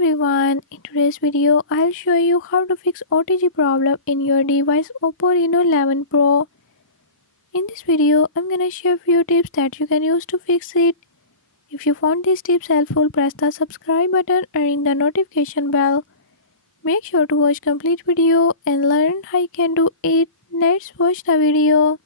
everyone, in today's video I'll show you how to fix OTG problem in your device Oppo Reno 11 Pro. In this video I'm gonna share few tips that you can use to fix it. If you found these tips helpful, press the subscribe button and ring the notification bell. Make sure to watch complete video and learn how you can do it. Let's watch the video.